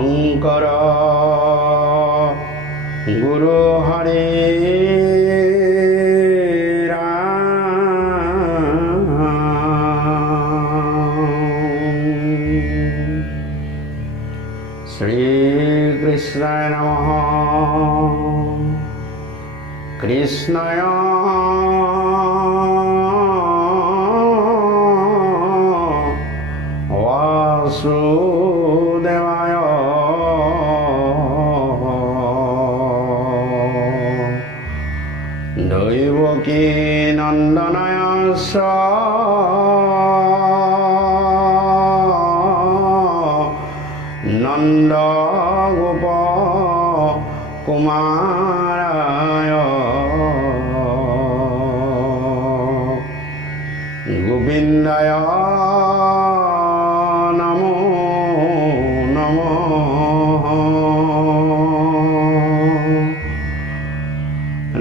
শঙ্কৰ গুৰু হৰি শ্রীকৃষ্ণায় নমঃ। কৃষ্ণায় বাসুদেবায় দৈবকী নন্দনায় নন্দ গোপ কুমারায় গোবিন্দায় নমো নমঃ।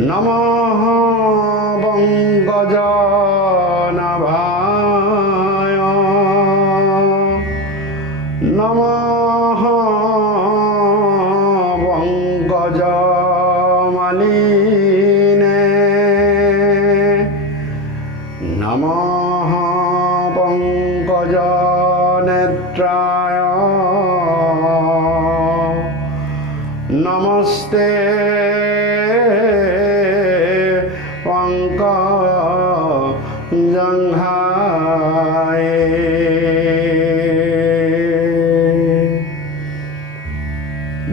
নমঃ পঙ্কজনাভায় নমঃ পঙ্কজমালিনে নমঃ পঙ্কজনেত্রায় নমস্তে পঙ্কজঙ্ঘায়।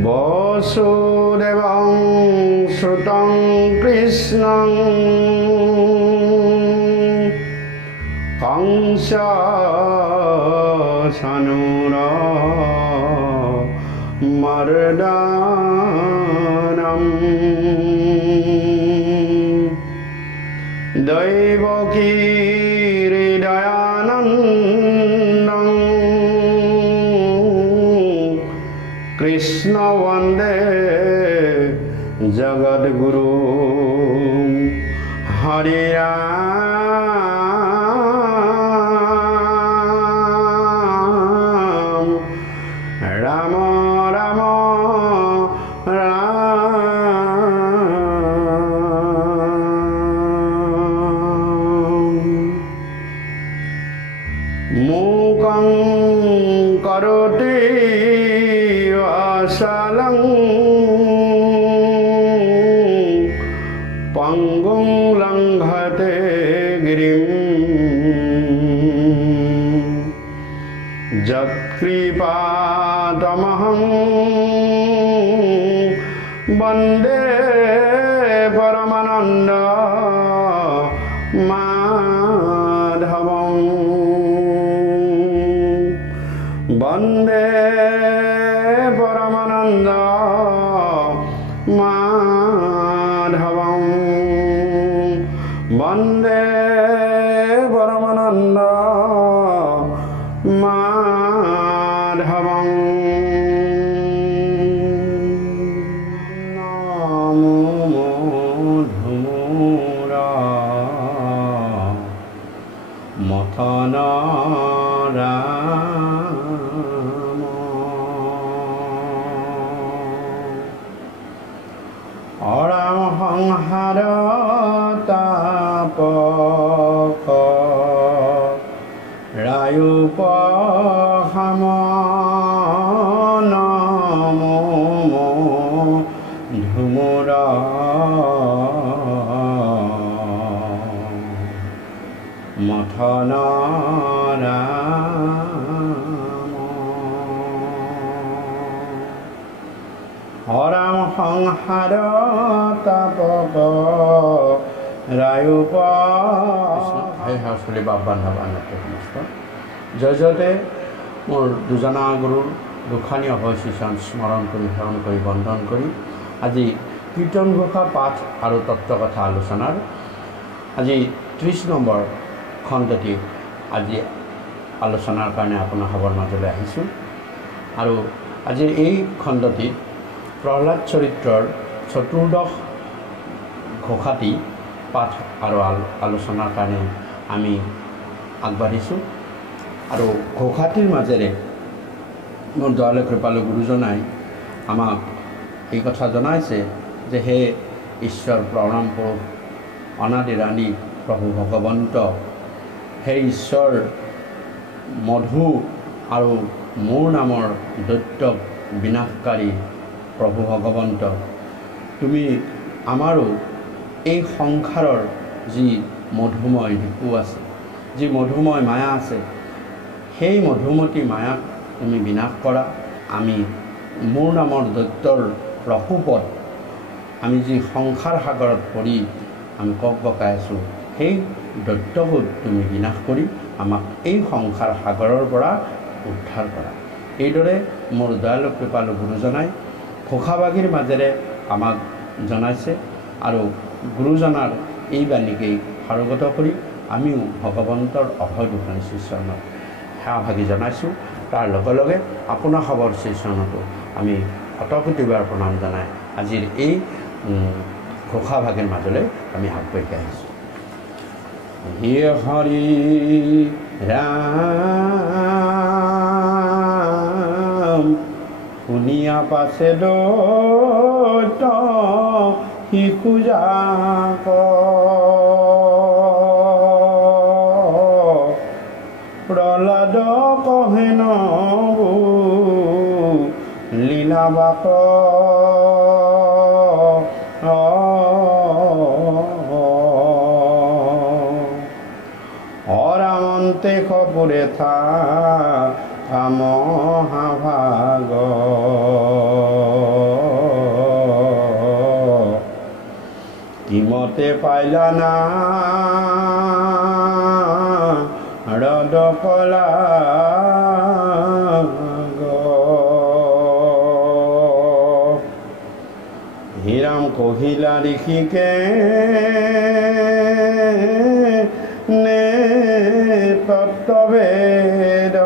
বসুদেবং সুতং কৃষ্ণং কংস সানুর মর্দনম দৈবকী হৃদয়ানন্দং কৃষ্ণ বন্দে জগদ্গুরু। হরে রাম রাম রাম রাম। মূকং করোতি বাচালং পঙ্গুং লঙ্ঘতে গিরিম যৎকৃপাতমহং বন্দে পরমানন্দ মাধবং বন্দে পরমানন্দ মাধবং বন্দে পরমানন্দ মাধবং। নমো ধুমুরা মথন রাম অরাম সংহার তাপক রায়ুপহাম নমো ধুমুরা মথন রাম হরাম সংহার তাপক রায়ুপ। হে হাউচলি বাবা নবানকে নমস্কাৰ। জয়তে মোৰ দুজনা গুৰুৰ দুখানীয় শৈশীচন স্মৰণ কৰি সেৱন কৰি বন্দন কৰি আজি কীৰ্তন ঘোষা পাঠ আৰু তত্ত্বকথা আলোচনাৰ আজি 30 নম্বৰ খণ্ডটি আজি আলোচনাৰ কাৰণে আপোনাৰ সবৰ মাজলৈ আহিছোঁ। আৰু আজিৰ এই খণ্ডটি প্ৰহ্লাদ চৰিত্ৰৰ চতুৰ্দশ ঘোষাটি পাঠ আৰু আলোচনাৰ কাৰণে আমি আগবাঢ়িছোঁ। আৰু ঘোষাটিৰ মাজেৰে মোৰ দয়ালু কৃপালু গুৰুজনাই আমাক এই কথা জনাইছে যে হে ঈশ্বৰ প্ৰণাম পুৰুষ অনাদি ৰাণী প্ৰভু ভগৱন্ত, হে ঈশ্বৰ মধু আৰু মোৰ নামৰ দৈত্য বিনাশকাৰী প্ৰভু ভগৱন্ত, তুমি আমাৰো এই সংসাৰৰ যি মধুময় ৰিপু আছে, যি মধুময় মায়া আছে, সেই মধুমতী মায়াক তুমি বিনাশ কৰা। আমি মোৰ নামৰ দৈত্যৰ প্ৰকোপত আমি যি সংসাৰ সাগৰত পৰি আমি কক-বকাই আছোঁ, সেই দৈত্যবোৰ তুমি বিনাশ কৰি আমাক এই সংসাৰ সাগৰৰ পৰা উদ্ধাৰ কৰা। এইদৰে মোৰ দয়ালু কৃপালু গুৰুজনাই ঘোষাবাগীৰ মাজেৰে আমাক জনাইছে আৰু গুৰুজনাৰ এই বাণীকেই সাৰোগত কৰি আমিও ভগৱন্তৰ অভয় দুখানী শ্ৰীচৰণত সেৱা ভাগি জনাইছোঁ। তাৰ লগে লগে আপোনাৰ খবৰ শ্ৰীচৰণতো আমি শতকোটিবাৰ প্ৰণাম জনাই আজিৰ এই ঘোষাভাগীৰ মাজলৈ আমি আগবাঢ়ি আহিছোঁ। হে হৰি ৰাম শুনিয়া পাছে দৈত্য শিশু যাক, প্ৰহ্লাদ কহেন লীলাবাক, অৰামন্তে কপুৰে থা মহাভাগ, কিমতে পাইলা না ৰদ কলা হিৰাম কহিলা ঋষিকে নে তত্ত্ববেদ,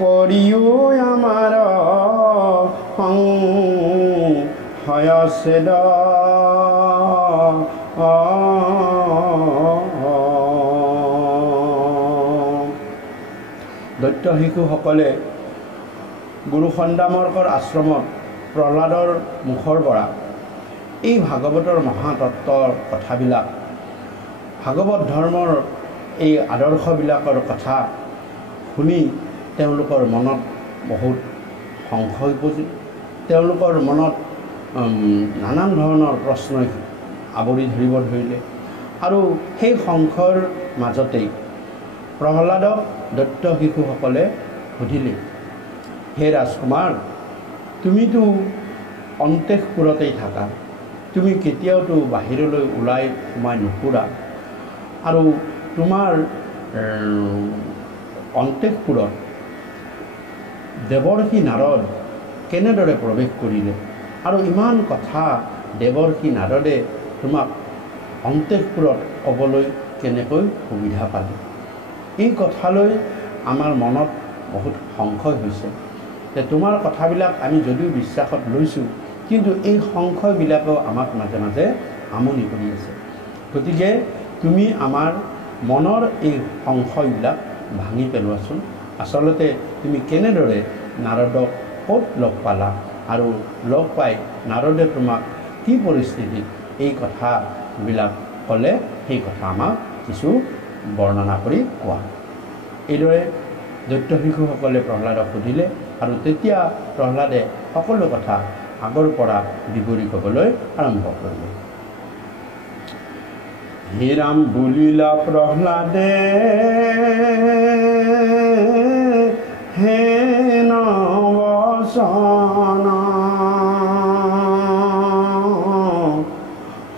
কৰিও আমাৰ সংশয়ছেদ, দৈত্য শিশুসকলে গুৰু সন্দামৰ্কৰ আশ্ৰমত প্ৰহ্লাদৰ মুখৰ পৰা এই ভাগৱতৰ মহাতত্বৰ কথাবিলাক, ভাগৱত ধৰ্মৰ এই আদৰ্শবিলাকৰ কথা শুনি তেওঁলোকৰ মনত বহুত সংশয় উপজিল। তেওঁলোকৰ মনত নানান ধৰণৰ প্ৰশ্নই আৱৰি ধৰিব ধৰিলে আৰু সেই সংশয়ৰ মাজতেই প্ৰহ্লাদক দৈত্য শিশুসকলে সুধিলে, হে ৰাজকুমাৰ, তুমিতো অন্তেশপুৰতেই থাকা, তুমি কেতিয়াওতো বাহিৰলৈ ওলাই সোমাই নুফুৰা আৰু তোমাৰ অন্তেশপুৰত দেৱৰ্ষি নাৰদ কেনেদৰে প্ৰৱেশ কৰিলে আৰু ইমান কথা দেৱৰ্ষি নাৰদে তোমাক অন্তেশপুৰত ক'বলৈ কেনেকৈ সুবিধা পালে? এই কথালৈ আমাৰ মনত বহুত সংশয় হৈছে যে তোমাৰ কথাবিলাক আমি যদিও বিশ্বাসত লৈছোঁ, কিন্তু এই সংশয়বিলাকেও আমাক মাজে মাজে আমনি কৰি আছে। গতিকে তুমি আমাৰ মনৰ এই সংশয়বিলাক ভাঙি পেলোৱাচোন। আচলতে তুমি কেনেদৰে নাৰদক ক'ত লগ পালা আৰু লগ পাই নাৰদে তোমাক কি পৰিস্থিতিত এই কথাবিলাক ক'লে, সেই কথা আমাক কিছু বৰ্ণনা কৰি কোৱা। এইদৰে দৈত্য শিশুসকলে প্ৰহ্লাদক সুধিলে আৰু তেতিয়া প্ৰহ্লাদে সকলো কথা আগৰ পৰা বিৱৰি ক'বলৈ আৰম্ভ কৰিলে। হে ৰাম বুলিলা প্ৰহ্লাদে হে নবচন,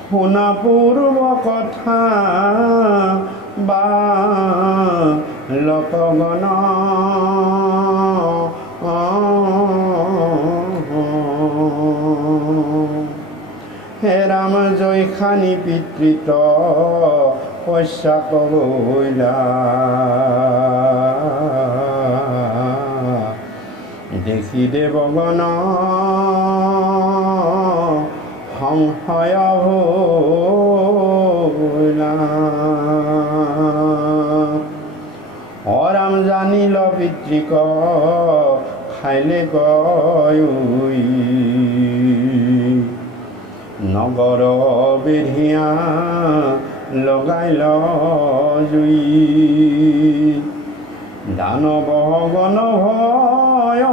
শুনা পূৰ্ব কথা বা লোকগণ, হে ৰাম জয়খানি পিতৃত পশ্চাৎ বৈলা, দেখি দেৱগণ সংশয় ভৈলা, অৰাম জানিল পিতৃক খাইলে গৈ নগৰ বেঢ়িয়া লগাইল জুই দানৱ গণ ভয়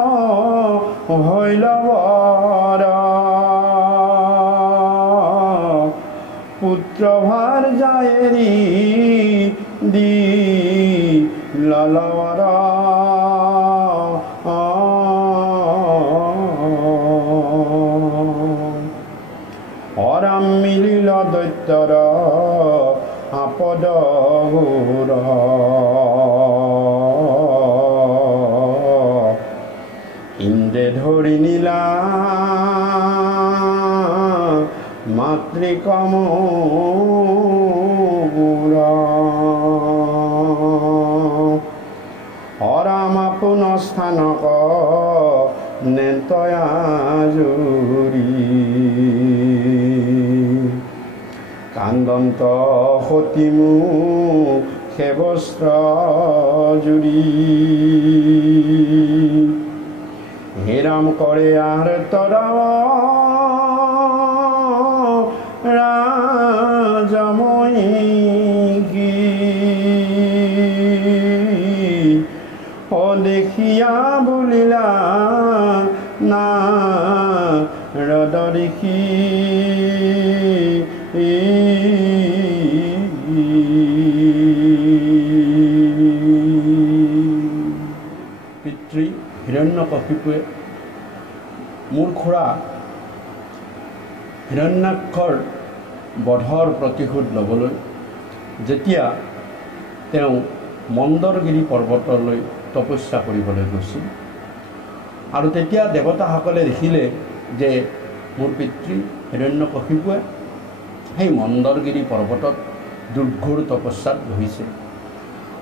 হৈল বৰ পুত্ৰ ভাৰ যায়েৰি দি ললবৰ অৰাম মিলিল দৈত্যৰ আপদ ঘোৰ ইন্দ্ৰে ধৰি নিলা মাতৃকম অৰাম আপোন স্থানক নেতয়া জুৰি কান্দন্ত সতীমু সেবস্ত্ৰ জুৰি হেৰাম কৰে আৰ তৰাৱ ৰাজময়ী দেখিয়া বুলিলা না ৰদৰিখি পিতৃ হিৰণ্যকশিপুৱে মোৰ খুৰা হিৰণ্যাক্ষৰ বধৰ প্ৰতিশোধ ল'বলৈ যেতিয়া তেওঁ মন্দৰগিৰি পৰ্বতলৈ তপস্যা কৰিবলৈ গৈছিল আৰু তেতিয়া দেৱতাসকলে দেখিলে যে মোৰ পিতৃ হিৰণ্যকশিপুৱে সেই মন্দৰগিৰি পৰ্বতত দুৰ্ঘোৰ তপস্যাত বহিছে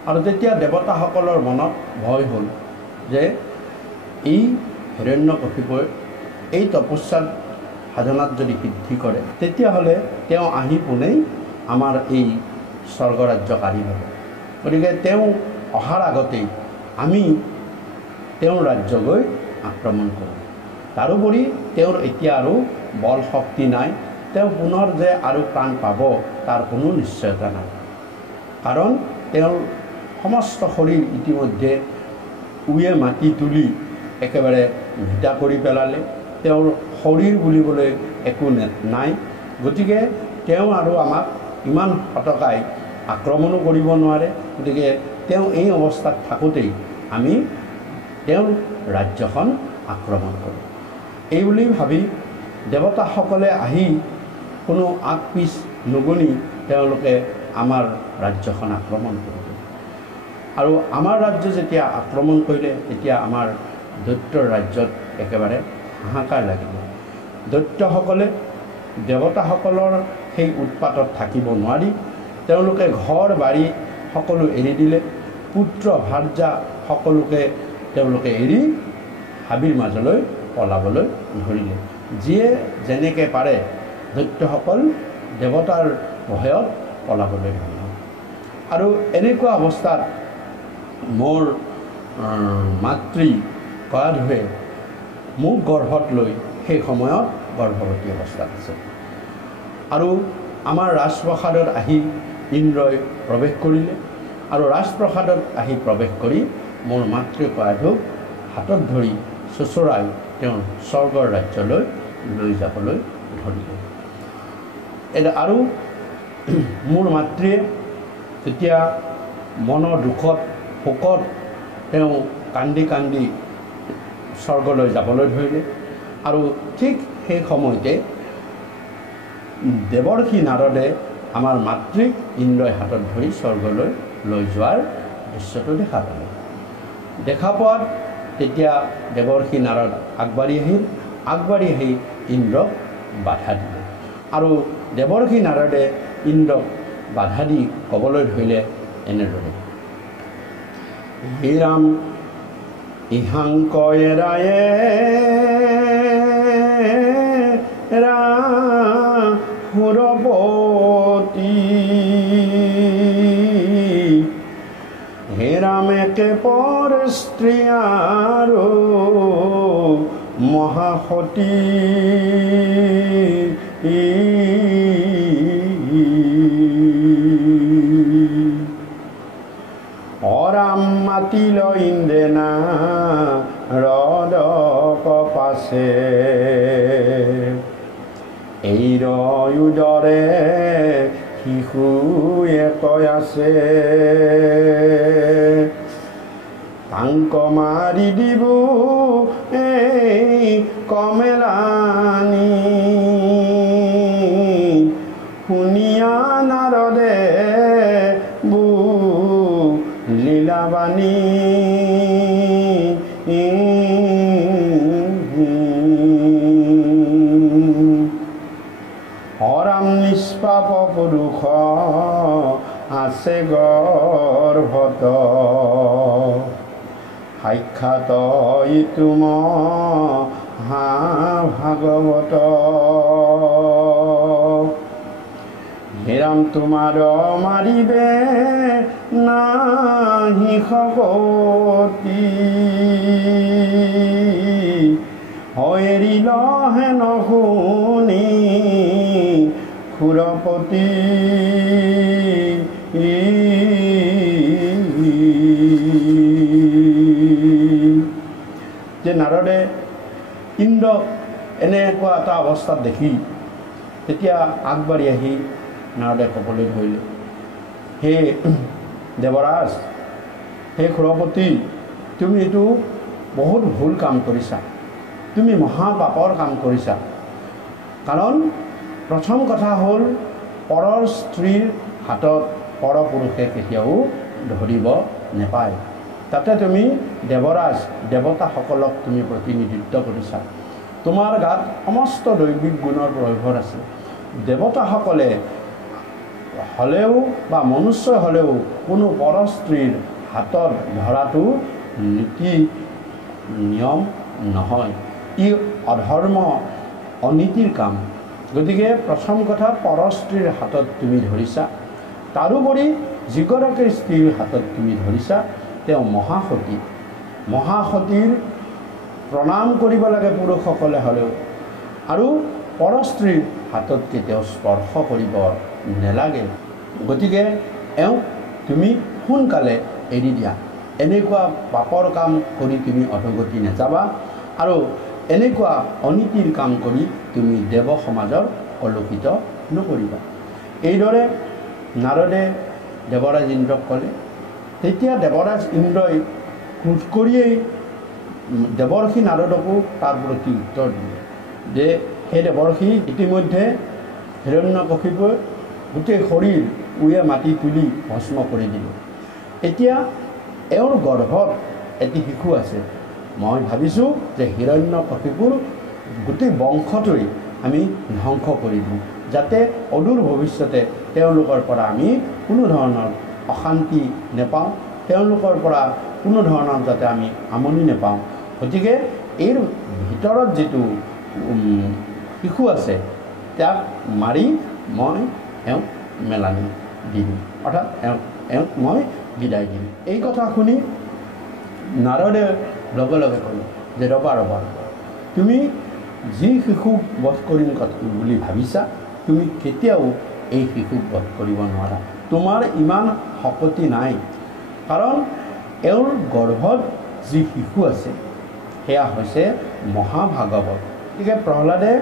আৰু তেতিয়া দেৱতাসকলৰ মনত ভয় হ'ল যে এই হিৰণ্যকশিপুৱে এই তপস্যাত সাধনাত যদি সিদ্ধি কৰে তেতিয়াহ'লে তেওঁ আহি পোনেই আমাৰ এই স্বৰ্গৰাজ্য কাঢ়ি ল'ব গতিকে তেওঁ অহাৰ আগতেই আমি তেওঁৰ ৰাজ্য গৈ আক্ৰমণ কৰোঁ তাৰোপৰি তেওঁৰ এতিয়া আৰু বল শক্তি নাই তেওঁ পুনৰ যে আৰু প্ৰাণ পাব তাৰ কোনো নিশ্চয়তা নাই কাৰণ তেওঁৰ সমস্ত শৰীৰ ইতিমধ্যে উয়ে মাটি তুলি একেবাৰে ভিটা কৰি পেলালে তেওঁৰ শৰীৰ বুলিবলৈ একো নাই গতিকে তেওঁ আৰু আমাক ইমান হতকাই আক্ৰমণো কৰিব নোৱাৰে গতিকে তেওঁ এই অৱস্থাত থাকোঁতেই আমি তেওঁৰ ৰাজ্যখন আক্ৰমণ কৰোঁ এই বুলি ভাবি দেৱতাসকলে আহি কোনো আগ পিছ নুগুনি তেওঁলোকে আমাৰ ৰাজ্যখন আক্ৰমণ কৰিব আৰু আমাৰ ৰাজ্য যেতিয়া আক্ৰমণ কৰিলে তেতিয়া আমাৰ দৈত্যৰ ৰাজ্যত একেবাৰে হাহাকাৰ লাগিব দৈত্যসকলে দেৱতাসকলৰ সেই উৎপাতত থাকিব নোৱাৰি তেওঁলোকে ঘৰ বাৰী সকলো এৰি দিলে পুত্ৰ ভাৰ্যা সকলোকে তেওঁলোকে এৰি হাবিৰ মাজলৈ পলাবলৈ ধৰিলে যিয়ে যেনেকৈ পাৰে দৈত্যসকল দেৱতাৰ ভয়ত পলাবলৈ ধৰিলে আৰু এনেকুৱা অৱস্থাত মোৰ মাতৃ কয়াধুৱে মোক গৰ্ভত লৈ সেই সময়ত গৰ্ভৱতী অৱস্থাত আছে আৰু আমাৰ ৰাজপ্ৰসাদত আহি ইন্দ্ৰই প্ৰৱেশ কৰিলে আৰু ৰাজপ্ৰসাদত আহি প্ৰৱেশ কৰি মোৰ মাতৃ কয়াধুক হাতত ধৰি চোচৰাই তেওঁ স্বৰ্গৰ ৰাজ্যলৈ লৈ যাবলৈ ধৰিলে আৰু মোৰ মাতৃয়ে তেতিয়া মনৰ দুখত শোকত তেওঁ কান্দি কান্দি স্বৰ্গলৈ যাবলৈ ধৰিলে আৰু ঠিক সেই সময়তে দেৱৰ্ষি নাৰদে আমাৰ মাতৃক ইন্দ্ৰই হাতত ধৰি স্বৰ্গলৈ লৈ যোৱাৰ দৃশ্যটো দেখা পালে দেখা পোৱাত তেতিয়া দেৱৰ্ষি নাৰদ আগবাঢ়ি আহি ইন্দ্ৰক বাধা দিলে আৰু দেৱৰ্ষি নাৰদে ইন্দ্ৰক বাধা দি ক'বলৈ ধৰিলে এনেদৰে হে ৰাম ইহাংক এৰায়ে সুৰপতি হে ৰাম নামেকে পৰ স্ত্ৰী আৰু মহাসতী অৰাম মাতিল ইন্দ্ৰে নাৰদক পাছে এই ৰয়ুদৰে শিশু এক আছে তাংক মাৰি দিব এই কমেলানি শুনিয়া নাৰদে লীলাবাণী অৰাম নিষ্পাপ পুৰুষ আছে গৰ্ভত সাক্ষাৎ ইতুম ভাগৱত হেৰাম তোমাৰ মাৰিবে নাহি শকতি হৰিলহে নশুনি খুৰপতি যে নাৰদে ইন্দ্ৰক এনেকুৱা এটা অৱস্থাত দেখি তেতিয়া আগবাঢ়ি আহি নাৰদে ক'বলৈ ধৰিলে, হে দেৱৰাজ, হে খুৰপতি, তুমি এইটো বহুত ভুল কাম কৰিছা, তুমি মহাপাপৰ কাম কৰিছা। কাৰণ প্ৰথম কথা হ'ল পৰৰ স্ত্ৰীৰ হাতত পৰপুৰুষে কেতিয়াও ধৰিব নাপায়। তাতে তুমি দেৱৰাজ দেৱতাসকলক তুমি প্ৰতিনিধিত্ব কৰিছা। তোমাৰ গাত সমস্ত দৈবিক গুণৰ প্ৰয়োভৰ আছে। দেৱতাসকলে হ'লেও বা মনুষ্য হ'লেও কোনো পৰস্ত্ৰীৰ হাতত ধৰাটো নীতি নিয়ম নহয়, ই অধৰ্ম অনীতিৰ কাম। গতিকে প্ৰথম কথা পৰস্ত্ৰীৰ হাতত তুমি ধৰিছা, তাৰোপৰি যিগৰাকী স্ত্ৰীৰ হাতত তুমি ধৰিছা তেওঁ মহাসতী। মহাসতীৰ প্ৰণাম কৰিব লাগে পুৰুষসকলে হ'লেও, আৰু পৰস্ত্ৰীৰ হাতত কেতিয়াও স্পৰ্শ কৰিব নেলাগে। গতিকে এওঁক তুমি সোনকালে এৰি দিয়া। এনেকুৱা পাপৰ কাম কৰি তুমি অধোগতি নাযাবা, আৰু এনেকুৱা অনীতিৰ কাম কৰি তুমি দেৱ সমাজৰ কলুষিত নকৰিবা। এইদৰে নাৰদে দেৱৰাজ ইন্দ্ৰক ক'লে। তেতিয়া দেৱৰাজ ইন্দ্ৰই ক্ৰোধ কৰিয়েই দেৱৰ্ষি নাৰদকো তাৰ প্ৰতি উত্তৰ দিলে যে, হে দেৱৰ্ষি, ইতিমধ্যে হিৰণ্যকশিপুৱে গোটেই শৰীৰ উয়ে মাটি তুলি ভস্ম কৰি দিলে। এতিয়া এওঁৰ গৰ্ভত এটি শিশু আছে। মই ভাবিছোঁ যে হিৰণ্যকশিপুৰ গোটেই বংশটোৱেই আমি ধ্বংস কৰি দিওঁ, যাতে অদূৰ ভৱিষ্যতে তেওঁলোকৰ পৰা আমি কোনো ধৰণৰ অশান্তি নেপাওঁ, তেওঁলোকৰ পৰা কোনো ধৰণৰ যাতে আমি আমনি নেপাওঁ। গতিকে এই ভিতৰত যিটো শিশু আছে তাক মাৰি মই এওঁক মেলানি দি দিম, অৰ্থাৎ এওঁক মই বিদায় দিম। এই কথা শুনি নাৰদে লগে লগে ক'লে যে ৰবা, তুমি যি শিশুক বধ কৰিম বুলি ভাবিছা, তুমি কেতিয়াও এই শিশুক বধ কৰিব নোৱাৰা। তোমাৰ ইমান শক্তি নাই, কাৰণ এওঁৰ গৰ্ভত যি শিশু আছে সেয়া হৈছে মহাভাগৱত। গতিকে প্ৰহ্লাদে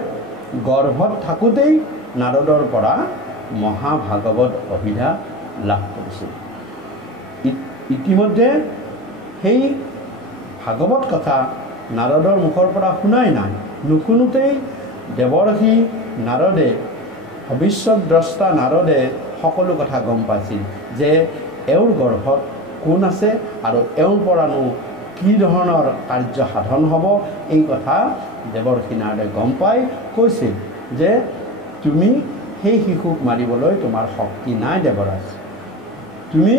গৰ্ভত থাকোঁতেই নাৰদৰ পৰা মহাভাগৱত অভিধা লাভ কৰিছিল। ইতিমধ্যে সেই ভাগৱত কথা নাৰদৰ মুখৰ পৰা শুনাই নাই। নুশুনোতেই দেৱৰ্ষি নাৰদে, ভৱিষ্যতদ্ৰষ্টা নাৰদে সকলো কথা গম পাইছিল যে এওঁৰ গৰ্ভত কোন আছে আৰু এওঁৰ পৰানো কি ধৰণৰ কাৰ্য সাধন হ'ব। এই কথা দেৱৰ্ষি নাৰদে গম পাই কৈছিল যে তুমি সেই শিশুক মাৰিবলৈ তোমাৰ শক্তি নাই দেৱৰাজ, তুমি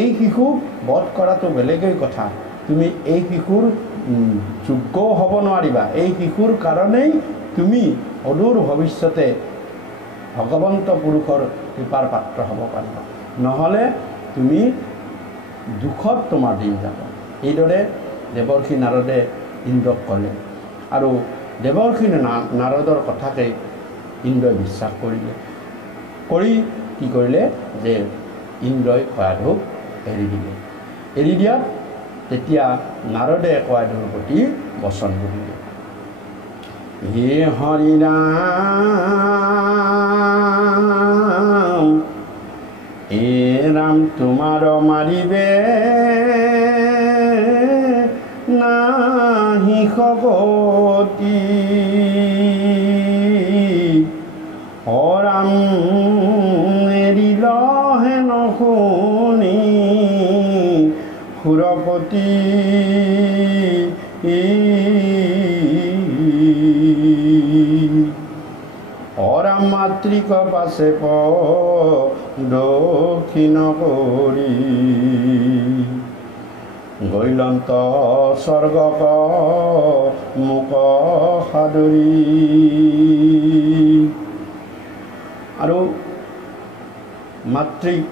এই শিশুক বধ কৰাটো বেলেগেই কথা, তুমি এই শিশুৰ যোগ্যও হ'ব নোৱাৰিবা। এই শিশুৰ কাৰণেই তুমি অদূৰ ভৱিষ্যতে ভগৱন্ত পুৰুষৰ কৃপাৰ পাত্ৰ হ'ব পাৰিবা, নহ'লে তুমি দুখত তোমাৰ দিন যাব। এইদৰে দেৱৰ্ষি নাৰদে ইন্দ্ৰক ক'লে আৰু দেৱৰ্ষি নাৰদৰ কথাকে ইন্দ্ৰই বিশ্বাস কৰিলে। কৰি কি কৰিলে যে ইন্দ্ৰই কয়াধুক এৰি দিলে। এৰি দিয়াত তেতিয়া নাৰদে কয়াধুৰ প্ৰতি বচন কৰিলে, হে হৰিৰাম এ ৰাম তোমাৰ মাৰিবে নাহি শকতি, হৰাম এৰিল হেন শুনি সুৰপতি, হৰাম মাতৃক পাছে দক্ষিণ কৰি, গৈলন্ত স্বৰ্গক মুক সাদৰি। আৰু মাতৃক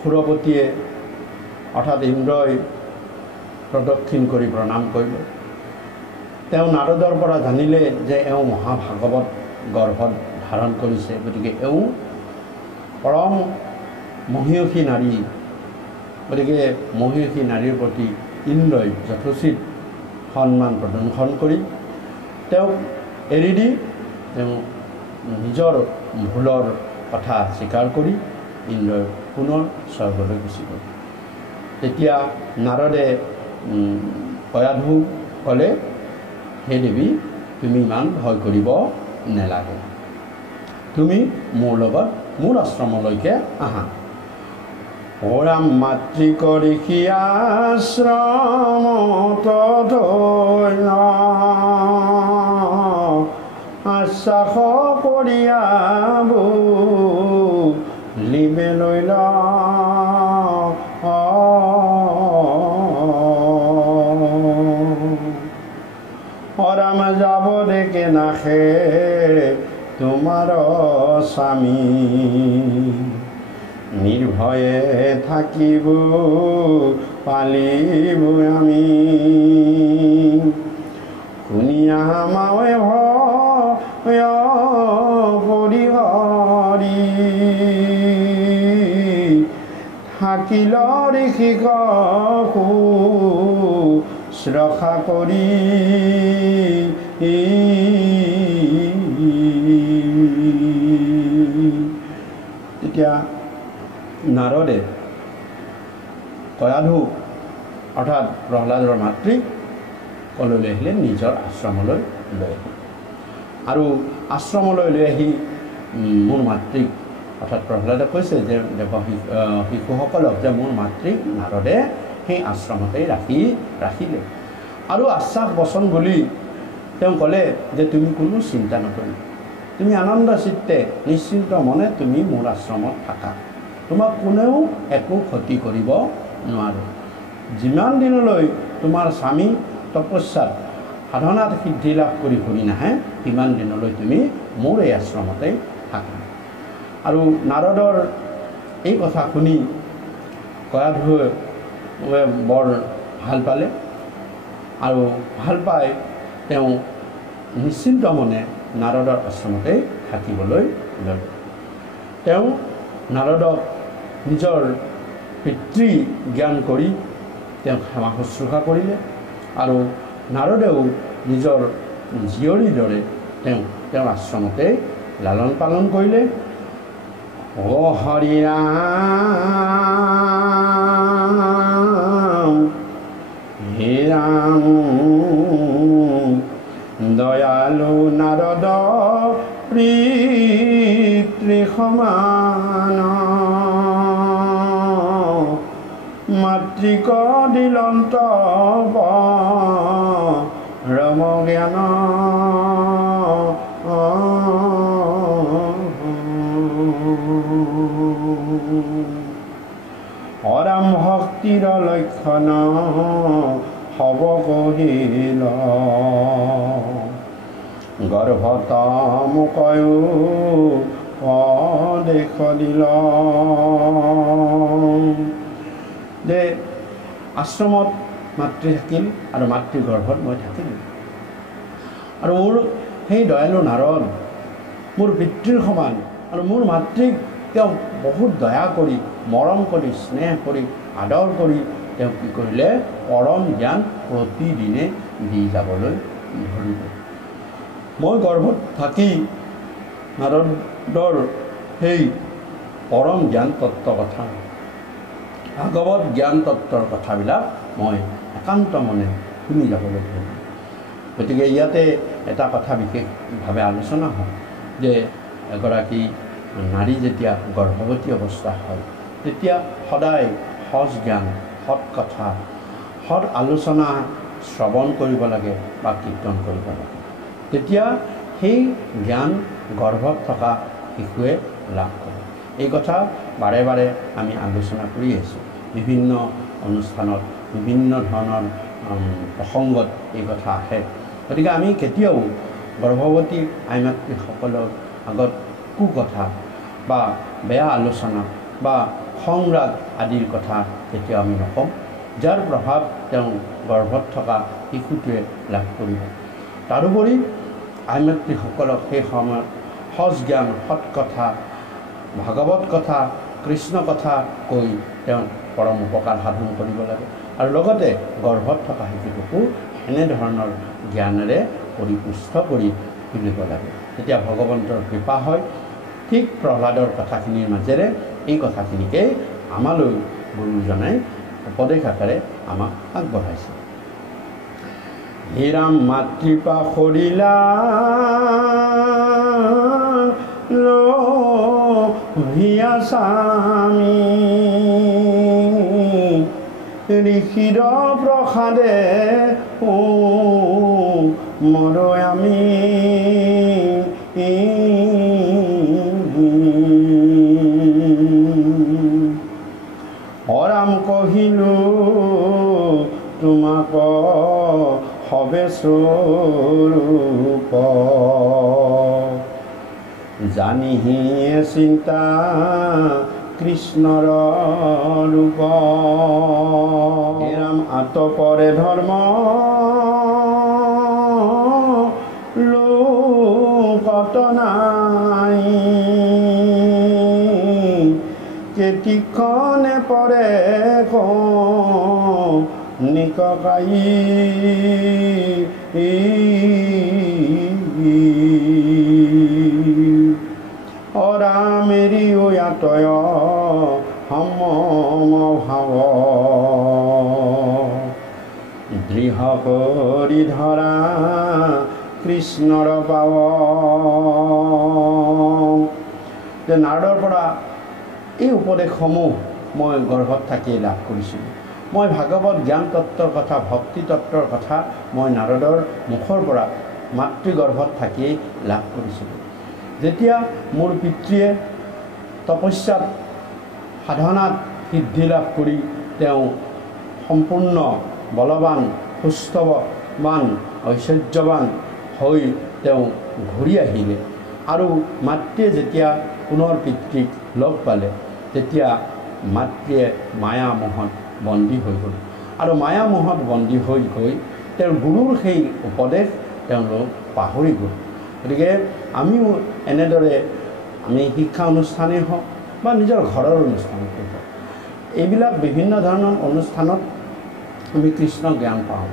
সুৰপতিয়ে অৰ্থাৎ ইন্দ্ৰই প্ৰদক্ষিণ কৰি প্ৰণাম কৰিলে। তেওঁ নাৰদৰ পৰা জানিলে যে এওঁ মহাভাগৱত গৰ্ভত ধাৰণ কৰিছে, গতিকে এওঁ পৰম মহিয়সী নাৰী, গতিকে মহিয়সী নাৰীৰ প্ৰতি ইন্দ্ৰই যথোচিত সন্মান প্ৰদৰ্শন কৰি তেওঁক এৰি দি তেওঁ নিজৰ ভুলৰ কথা স্বীকাৰ কৰি ইন্দ্ৰই পুনৰ স্বৰ্গলৈ গুচি গ'ল। তেতিয়া নাৰদে কয়াধুক ক'লে, হে দেৱী তুমি ইমান ভয় কৰিব নেলাগে, তুমি মোৰ লগত মোৰ আশ্ৰমলৈকে আহা। হৰাম মাতৃক দেখি আশ্ৰমত ধন্য আশ্বাস কৰিয়া বুলিবে লৈল, হৰাম যাব দেখে নাখে তোমাৰ স্বামী, নিৰ্ভয়ে থাকিব পালিব আমি, শুনিয়া মাৱে ভয় কৰি হৰি, থাকিল ঋষিক শুশ্ৰূষা কৰি, তেতিয়া নাৰদে কয়াধুক অৰ্থাৎ প্ৰহ্লাদৰ মাতৃক কলৈ আহিলে নিজৰ আশ্ৰমলৈ লৈ আহিল। আৰু আশ্ৰমলৈ লৈ আহি মোৰ মাতৃক অৰ্থাৎ প্ৰহ্লাদে কৈছে যে শিশুসকলক যে মোৰ মাতৃক নাৰদে সেই আশ্ৰমতেই ৰাখিলে। আৰু আশ্বাস বচন বুলি তেওঁ ক'লে যে তুমি কোনো চিন্তা নকৰিবা, তুমি আনন্দ চিত্তে নিশ্চিন্ত মনে তুমি মোৰ আশ্ৰমত থাকা, তোমাক কোনেও একো ক্ষতি কৰিব নোৱাৰে। যিমান দিনলৈ তোমাৰ স্বামী তপস্যাত সাধনাত সিদ্ধি লাভ কৰি ঘূৰি নাহে, সিমান দিনলৈ তুমি মোৰ এই আশ্ৰমতেই থাকা। আৰু নাৰদৰ এই কথা শুনি কয়াধুৱে বৰ ভাল পালে আৰু ভাল পাই তেওঁ নিশ্চিন্ত মনে নাৰদৰ আশ্ৰমতেই থাকিবলৈ ল'লে। তেওঁ নাৰদক নিজৰ পিতৃ জ্ঞান কৰি তেওঁক সেৱা শুশ্ৰূষা কৰিলে আৰু নাৰদেও নিজৰ জীয়ৰীৰ দৰে তেওঁৰ আশ্ৰমতেই লালন পালন কৰিলে। ও হৰিৰাম হে ৰাম দয়ালু নাৰদ পিতৃ সমান, মাতৃক দিলন্ত ৰম জ্ঞান, হৰাম ভক্তিৰ লক্ষণ হব কহিল, গৰ্ভত মুকয়ো দেখ দিল, যে আশ্ৰমত মাতৃ থাকিল আৰু মাতৃ গৰ্ভত মই থাকিলোঁ আৰু মোৰ সেই দয়ালু নাৰদ মোৰ পিতৃৰ সমান আৰু মোৰ মাতৃক তেওঁ বহুত দয়া কৰি মৰম কৰি স্নেহ কৰি আদৰ কৰি তেওঁ কি কৰিলে পৰম জ্ঞান প্ৰতিদিনে দি যাবলৈ ধৰিলে। মই গৰ্ভত থাকি নাৰদৰ সেই পৰম জ্ঞান তত্ত্বৰ কথা ভাগৱত জ্ঞান তত্ত্বৰ কথাবিলাক মই একান্ত মনে শুনি যাবলৈ ধৰিলোঁ। গতিকে ইয়াতে এটা কথা বিশেষভাৱে আলোচনা হয় যে এগৰাকী নাৰী যেতিয়া গৰ্ভৱতী অৱস্থা হয় তেতিয়া সদায় সজ জ্ঞান সৎ কথা সৎ আলোচনা শ্ৰৱণ কৰিব লাগে বা কীৰ্তন কৰিব লাগে। তেতিয়া সেই জ্ঞান গৰ্ভত থকা শিশুৱে লাভ কৰে। এই কথা বাৰে বাৰে আমি আলোচনা কৰি আহিছোঁ। বিভিন্ন অনুষ্ঠানত বিভিন্ন ধৰণৰ প্ৰসংগত এই কথা আহে। গতিকে আমি কেতিয়াও গৰ্ভৱতী আই মাতৃসকলৰ আগত কুকথা বা বেয়া আলোচনা বা সংৰাগ আদিৰ কথা কেতিয়াও আমি নকওঁ, যাৰ প্ৰভাৱ তেওঁ গৰ্ভত থকা শিশুটোৱে লাভ কৰিব। তাৰোপৰি আই মাতৃসকলক সেই সময়ত সজ জ্ঞান সৎ কথা ভাগৱত কথা কৃষ্ণ কথা কৈ তেওঁ পৰম উপকাৰ সাধন কৰিব লাগে আৰু লগতে গৰ্ভত থকা শিশুটোকো এনেধৰণৰ জ্ঞানেৰে পৰিপুষ্ট কৰি তুলিব লাগে। তেতিয়া ভগৱন্তৰ কৃপা হয়। ঠিক প্ৰহ্লাদৰ কথাখিনিৰ মাজেৰে এই কথাখিনিকেই আমালৈ গুৰুজনাই উপদেশ আকাৰে আমাক আগবঢ়াইছে। হে ৰাম মাতৃপা সৰিলা হিয়া স্বামী ঋষিৰ প্ৰসাদে মৰৈ আমি অৰাম কহিলোঁ তোমাক হবে স্বৰূপ জানিহিয়ে চিন্তা কৃষ্ণৰ ৰূপ ৰাম আতপৰে ধৰ্ম লোকত নাই কেতিখনে পৰে নিকাই অৰামেৰি য়াতয় সম ভাৱ দৃঢ় কৰি ধৰা কৃষ্ণৰ পাৱ। যে নাৰদৰ পৰা এই উপদেশসমূহ মই গৰ্ভত থাকিয়ে লাভ কৰিছিলোঁ। মই ভাগৱত জ্ঞান তত্ত্বৰ কথা ভক্তি তত্ত্বৰ কথা মই নাৰদৰ মুখৰ পৰা মাতৃগৰ্ভত থাকিয়েই লাভ কৰিছিলোঁ। যেতিয়া মোৰ পিতৃয়ে তপস্যাত সাধনাত সিদ্ধি লাভ কৰি তেওঁ সম্পূৰ্ণ বলৱান সুস্থৱান ঐশ্বৰ্যৱান হৈ তেওঁ ঘূৰি আহিলে আৰু মাতৃয়ে যেতিয়া পুনৰ পিতৃক লগ পালে তেতিয়া মাতৃয়ে মায়া মোহত বন্দী হৈ গ'ল আৰু মায়া মোহত বন্দী হৈ গৈ তেওঁৰ গুৰুৰ সেই উপদেশ তেওঁলোক পাহৰি গ'ল। গতিকে আমিও এনেদৰে আমি শিক্ষা অনুষ্ঠানেই হওক বা নিজৰ ঘৰৰ অনুষ্ঠানতেই হওক এইবিলাক বিভিন্ন ধৰণৰ অনুষ্ঠানত আমি কৃষ্ণ জ্ঞান পাওঁ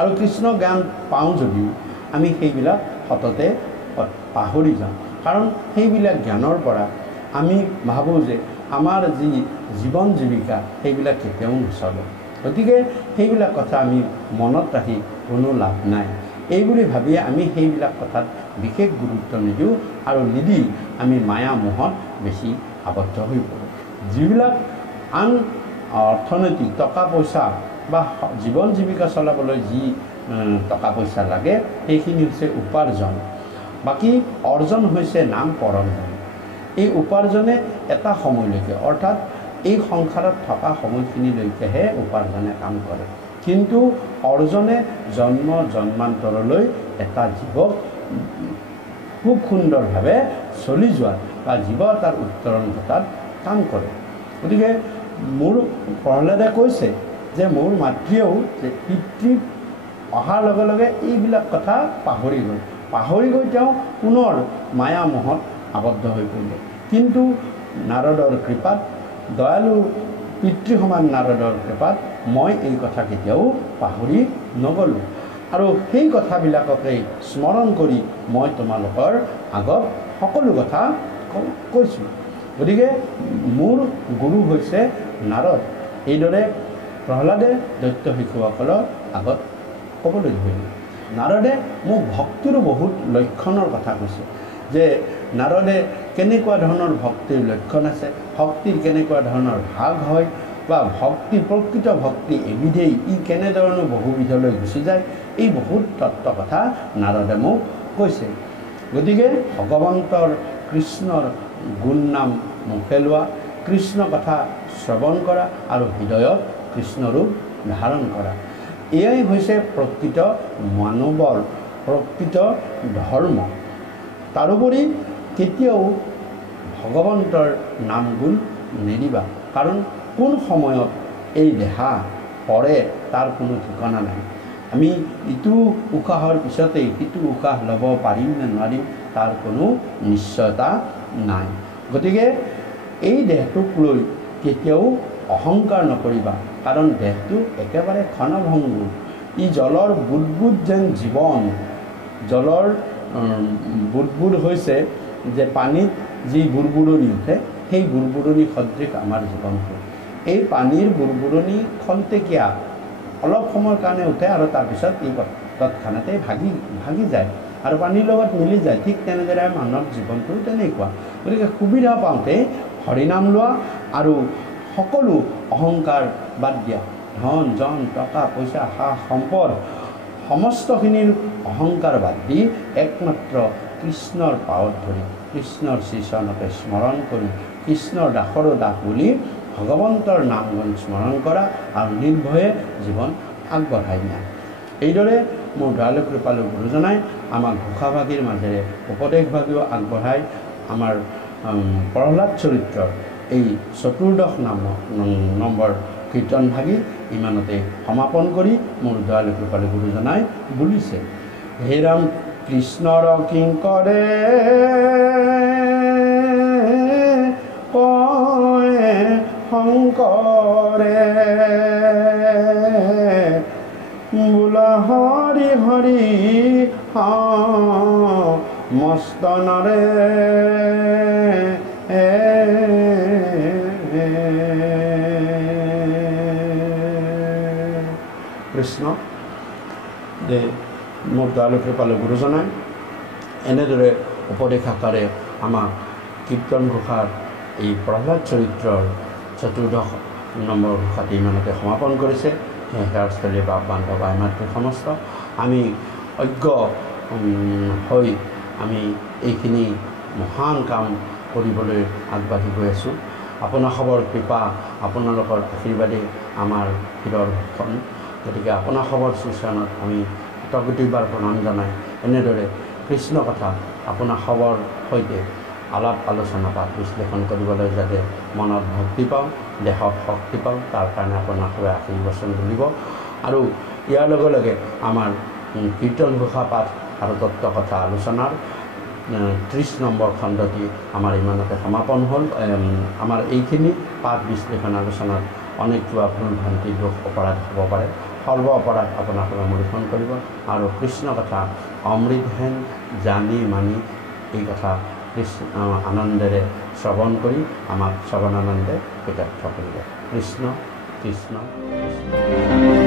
আৰু কৃষ্ণ জ্ঞান পাওঁ যদিও আমি সেইবিলাক সততে পাহৰি যাওঁ। কাৰণ সেইবিলাক জ্ঞানৰ পৰা আমি ভাবোঁ যে আমাৰ যি জীৱন জীৱিকা সেইবিলাক কেতিয়াও নচলে। গতিকে সেইবিলাক কথা আমি মনত ৰাখি কোনো লাভ নাই। এইবুলি ভাবিয়ে আমি সেইবিলাক কথাত বিশেষ গুৰুত্ব নিদিওঁ আৰু নিদি আমি মায়া মোহত বেছি আবদ্ধ হৈ পৰোঁ। যিবিলাক আন অৰ্থনৈতিক টকা পইচা বা জীৱন জীৱিকা চলাবলৈ যি টকা পইচা লাগে সেইখিনি হৈছে উপাৰ্জন, বাকী অৰ্জন হৈছে নাম পৰঞ্জন। এই উপাৰ্জনে এটা সময়লৈকে অৰ্থাৎ এই সংসাৰত থকা সময়খিনিলৈকেহে উপাৰ্জনে কাম কৰে, কিন্তু অৰ্জনে জন্ম জন্মান্তৰলৈ এটা জীৱক খুব সুন্দৰভাৱে চলি যোৱাত বা জীৱ তাৰ উত্তৰণ ঘটাত কাম কৰে। গতিকে মোৰ প্ৰহ্লাদে কৈছে যে মোৰ মাতৃয়েও যে পিতৃ অহাৰ লগে লগে এইবিলাক কথা পাহৰি গৈ তেওঁ পুনৰ মায়া মোহত আবদ্ধ হৈ পৰিলে। কিন্তু নাৰদৰ কৃপাত, দয়ালু পিতৃ সমান নাৰদৰ কৃপাত মই এই কথা কেতিয়াও পাহৰি নগ'লোঁ আৰু সেই কথাবিলাককেই স্মৰণ কৰি মই তোমালোকৰ আগত সকলো কথা কৈছোঁ। গতিকে মোৰ গুৰু হৈছে নাৰদ। এইদৰে প্ৰহ্লাদে দৈত্য শিশুসকলৰ আগত ক'বলৈ ধৰিলে। নাৰদে মোক ভক্তিৰো বহুত লক্ষণৰ কথা কৈছে যে নাৰদে কেনেকুৱা ধৰণৰ ভক্তিৰ লক্ষণ আছে, ভক্তিৰ কেনেকুৱা ধৰণৰ ভাগ হয় বা ভক্তি প্ৰকৃত ভক্তি এবিধেই ই কেনেধৰণৰ বহুবিধলৈ গুচি যায়, এই বহুত তত্ত্ব কথা নাৰদে মোক কৈছে। গতিকে ভগৱন্তৰ কৃষ্ণৰ গুণ নাম মুখে লোৱা, কৃষ্ণ কথা শ্ৰৱণ কৰা আৰু হৃদয়ত কৃষ্ণৰূপ ধাৰণ কৰা, এয়াই হৈছে প্ৰকৃত মানৱৰ প্ৰকৃত ধৰ্ম। তাৰোপৰি কেতিয়াও ভগৱন্তৰ নাম গুণ নেৰিবা, কাৰণ কোন সময়ত এই দেহা পৰে তাৰ কোনো ঠিকনা নাই। আমি ইটো উশাহৰ পিছতেই সিটো উশাহ ল'ব পাৰিম নে নোৱাৰিম তাৰ কোনো নিশ্চয়তা নাই। গতিকে এই দেহটোক লৈ কেতিয়াও অহংকাৰ নকৰিবা, কাৰণ দেহটো একেবাৰে ক্ষণভংগুৰ। ই জলৰ বুদবুদ যেন জীৱন। জলৰ বুদবুদ হৈছে যে পানীত যি বুৰবুৰণি উঠে, সেই বুৰবুৰণি সদৃশ আমাৰ জীৱনটো। এই পানীৰ বুৰবুৰণি খন্তেকীয়া, অলপ সময়ৰ কাৰণে উঠে আৰু তাৰপিছত ই তৎক্ষণাতে ভাগি যায় আৰু পানীৰ লগত মিলি যায়। ঠিক তেনেদৰে মানৱ জীৱনটো তেনেকুৱা। গতিকে সুবিধা পাওঁতে হৰিনাম লোৱা আৰু সকলো অহংকাৰ বাদ দিয়া। ধন জন টকা পইচা সা সম্পদ সমস্তখিনিৰ অহংকাৰ বাদ দি একমাত্ৰ কৃষ্ণৰ পাৱত ধৰি, কৃষ্ণৰ শ্ৰীচৰণকে স্মৰণ কৰি, কৃষ্ণৰ দাসৰো দাস বুলি ভগৱন্তৰ নাম গুণ স্মৰণ কৰা আৰু নিৰ্ভয়ে জীৱন আগবঢ়াই নিয়া। এইদৰে মোৰ দয়ালু কৃপালু গুৰুজনাই আমাক ঘোষাভাগীৰ মাজেৰে উপদেশভাগীও আগবঢ়াই আমাৰ প্ৰহ্লাদ চৰিত্ৰৰ এই চতুৰ্দশ নম্বৰ কীৰ্তনভাগী ইমানতে সমাপন কৰি মোৰ দয়ালু কৃপালু গুৰুজনাই বুলিছে, হে ৰাম কৃষ্ণৰ কিংকৰে কয় শংকৰে, বোলা হৰি হৰি মস্তনৰে কৃষ্ণ। যে মোৰ দয়ালু কৃপালু গুৰুজনাই এনেদৰে উপদেশ আকাৰে আমাক কীৰ্তন ঘোষাৰ এই প্ৰহ্লাদ চৰিত্ৰৰ চতুৰ্দশ নম্বৰ ঘোষাটি ইমানতে সমাপন কৰিছে। সেয়াস্থলী বা বান্ধৱ আই মাতৃ সমস্ত আমি অজ্ঞ হৈ আমি এইখিনি মহান কাম কৰিবলৈ আগবাঢ়ি গৈ আছোঁ। আপোনাসৱৰ কৃপা, আপোনালোকৰ আশীৰ্বাদে আমাৰ শিৰৰ ভূষণ। গতিকে আপোনাসৱৰ শ্ৰীচৰণত আমি শতকোটিবাৰ প্ৰণাম জনাই এনেদৰে কৃষ্ণ কথা আপোনাসৱৰ সৈতে আলাপ আলোচনা বা বিশ্লেষণ কৰিবলৈ যাতে মনত ভক্তি পাওঁ, দেহত শক্তি পাওঁ, তাৰ কাৰণে আপোনাসৱে আশীৰ্বচন তুলিব। আৰু ইয়াৰ লগে লগে আমাৰ কীৰ্তন ঘোষা পাঠ আৰু তত্ত্ব কথা আলোচনাৰ 30 নম্বৰ খণ্ডটি আমাৰ ইমানতে সমাপন হ'ল। আমাৰ এইখিনি পাঠ বিশ্লেষণ আলোচনাত অনেক কিবা ভুল ভ্ৰান্তি দোষ অপৰাধ হ'ব পাৰে। সৰ্ব অপৰাধ আপোনালোকে মূল্যায়ন কৰিব আৰু কৃষ্ণ কথা অমৃতহেন জানি মানি এই কথা কৃষ্ণ আনন্দেৰে শ্ৰৱণ কৰি আমাক শ্ৰৱণানন্দে কৃতাৰ্থ কৰিব। কৃষ্ণ কৃষ্ণ কৃষ্ণ।